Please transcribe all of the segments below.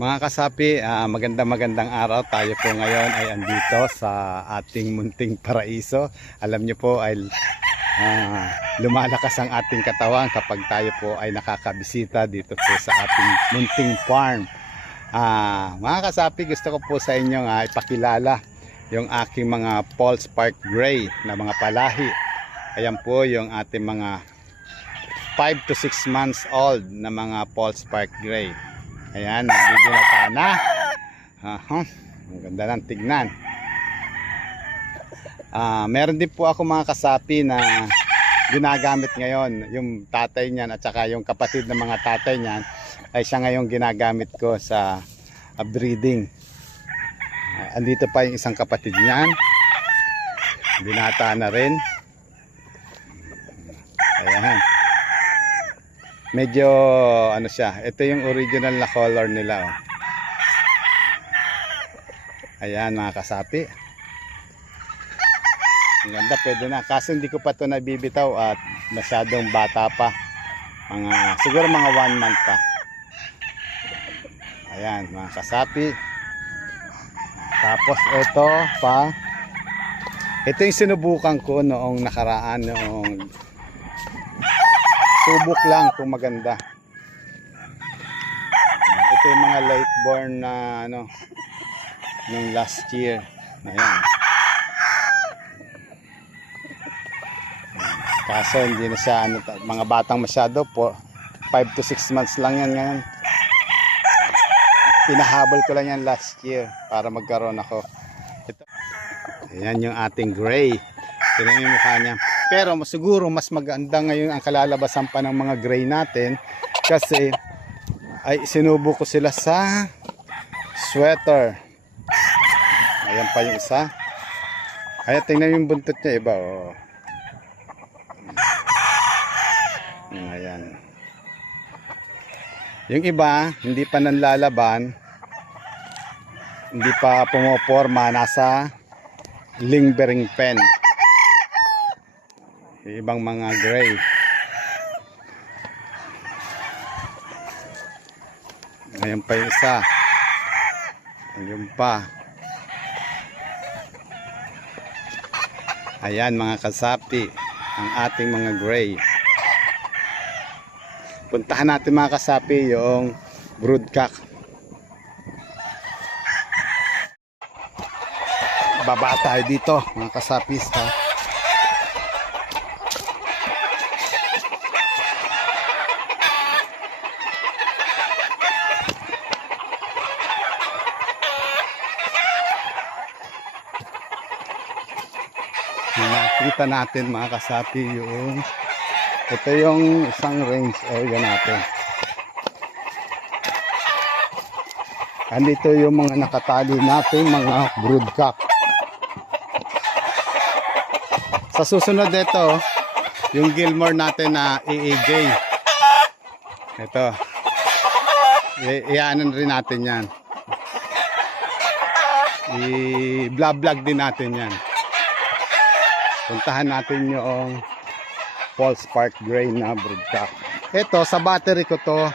Mga kasapi, magandang araw. Tayo po ngayon ay andito sa ating munting paraiso. Alam niyo po ay lumalakas ang ating katawan kapag tayo po ay nakakabisita dito po sa ating munting farm. Mga kasapi, gusto ko po sa inyo ipakilala yung aking mga Paul Spark Gray na mga palahi. Ayan po yung ating mga 5 to 6 months old na mga Paul Spark Gray. Ayan, nagbibinata na. Ang ganda ng tignan. Meron din po ako mga kasapi na ginagamit ngayon. Yung tatay niyan at saka yung kapatid ng mga tatay niyan ay siya ngayong ginagamit ko sa breeding. Andito pa yung isang kapatid niyan. Binata na rin. Ayan. Medyo ano siya, ito yung original na color nila. Ayan mga kasapi. Ang ganda, pwede na. Kaso hindi ko pa ito nabibitaw at masyadong bata pa. Siguro mga 1 month pa. Ayan mga kasapi. Tapos ito pa. Ito yung sinubukan ko noong nakaraan, noong subok lang kung maganda. Ito yung mga late born na nung last year. Ayan. Kaso hindi na siya mga batang masyado po. 5 to 6 months lang yan ngayon. Pinahabol ko lang yan last year para magkaroon ako. Ito. Ayan yung ating gray. Tingnan yung mukha niya. Pero siguro mas maganda ngayon ang kalalabasan pa ng mga gray natin kasi ay sinubo ko sila sa sweater. Ayan pa yung isa. Ayan, tingnan yung buntot niya iba. Oh. Ayan. Yung iba hindi pa nanlalaban, hindi pa pumoporma, nasa lingering pen. Ibang mga gray. Ngayon pa yung isa. Ngayon pa. Ayan mga kasapi, ang ating mga gray. Puntahan natin mga kasapi yung broodcock. Baba tayo dito mga kasapis ha. Nakita natin mga kasapi yung ito yung isang range area natin. Andito yung mga nakatali natin mga broodcock. Sa susunod dito yung Gilmore natin na AAJ. Ito iaanan rin natin yan, i-vlog din natin yan. Puntahan natin yung Paul Spark Gray na broodcock. Ito sa battery ko to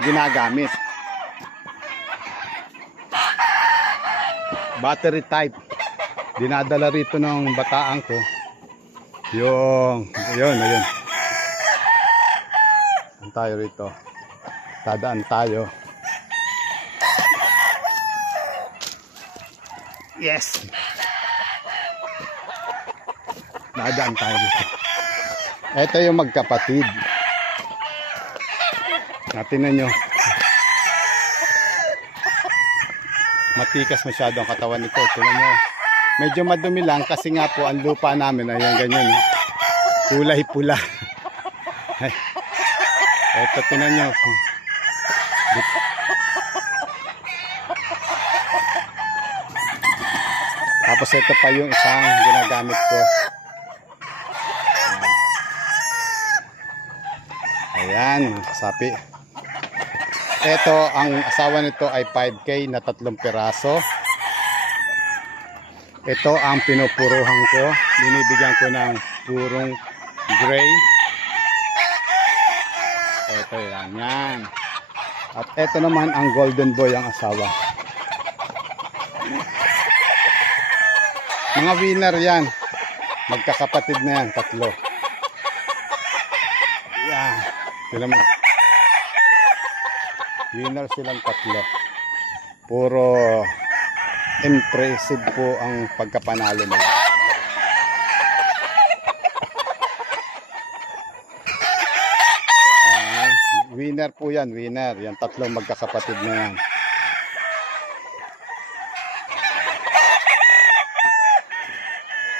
ginagamit. Battery type. Dinadala rito ng bataan ko. Ayun. Ang tayo rito. Tadaan tayo. Yes. Nadaan tayo dito. Ito yung magkapatid. Tingnan nyo. Matikas masyado ang katawan nito. Tingnan nyo. Medyo madumi lang kasi nga po ang lupa namin. Ayan ganyan. Kulay pula. Ito tingnan nyo. Tapos ito pa yung isang ginagamit ko. Ayan, kasapi. Ito, ang asawa nito ay 5K na 3 piraso. Ito ang pinupuruhan ko. Binibigyan ko ng purong gray. Ito yan. At eto naman ang golden boy ang asawa. Mga winner yan. Magkakapatid na yan, tatlo. Yan. Sila mo. Winner silang tatlo. Puro impressive po ang pagkapanalo nila. Yan. Winner po yan, winner. Yan tatlong magkakapatid na yan.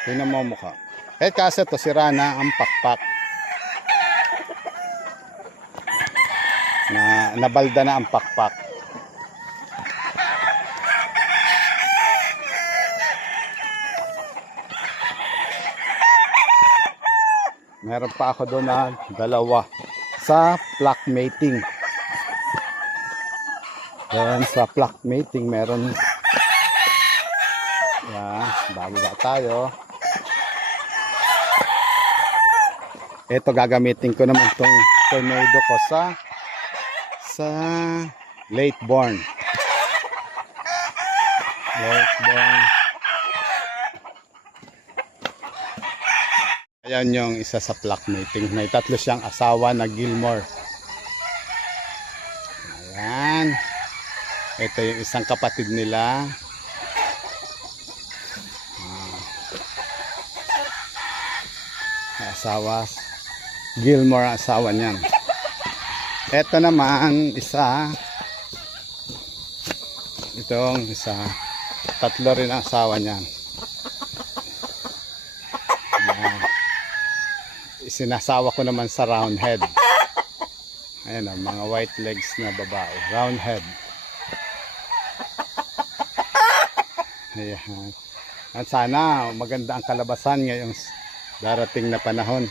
Tingnan mo ang mukha. Kasi to sira na ang pakpak. Nabalda na ang pakpak. Meron pa ako doon na dalawa sa flock mating. Then sa flock mating meron. Yan, bababa tayo. Ito gagamitin ko naman itong tornado ko sa late born. Ayan yung isa sa flock mating. May tatlo siyang asawa na Gilmore. Ayan. Ito yung isang kapatid nila. Asawa Gilmore ang asawa niyan. Ito naman isa. Itong isa. Tatlo rin ang asawa niyan. Sinasawa ko naman sa round head. Ayan ang mga white legs na babae. Round head. Ayan. At sana maganda ang kalabasan ngayong darating na panahon.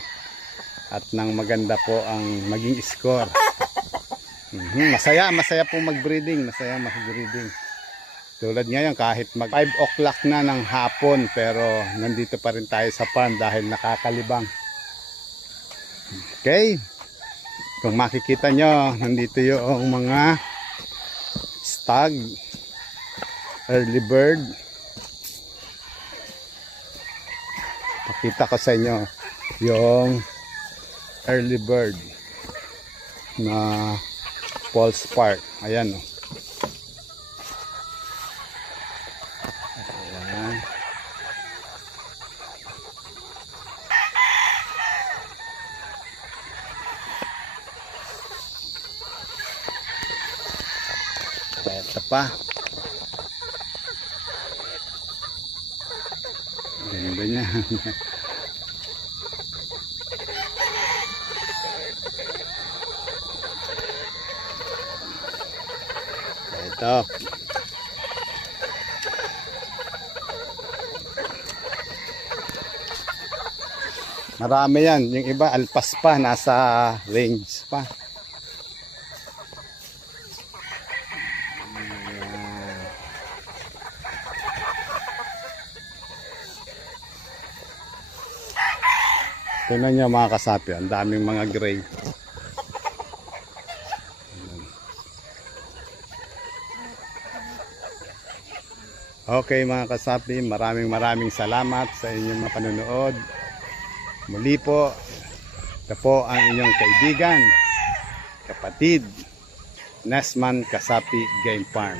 At nang maganda po ang maging score. Masaya po mag-breeding. Masaya mag-breeding. Tulad ngayon kahit mag 5 o'clock na ng hapon pero nandito pa rin tayo sa farm dahil nakakalibang. Okay. Kung makikita nyo, nandito yung mga stag, early bird. Pakita ko sa inyo yung early bird na Paul's Park. Ayan o. Ayan. Ito pa. Ganda niya. Ito. Marami yan. Yung iba alpas pa. Nasa range pa. Tingnan nyo mga kasapi. Ang daming mga gray. Okay mga kasapi, maraming salamat sa inyong mga panonood. Muli po, ito po ang inyong kaibigan, kapatid, Nesman Kasapi Game Farm.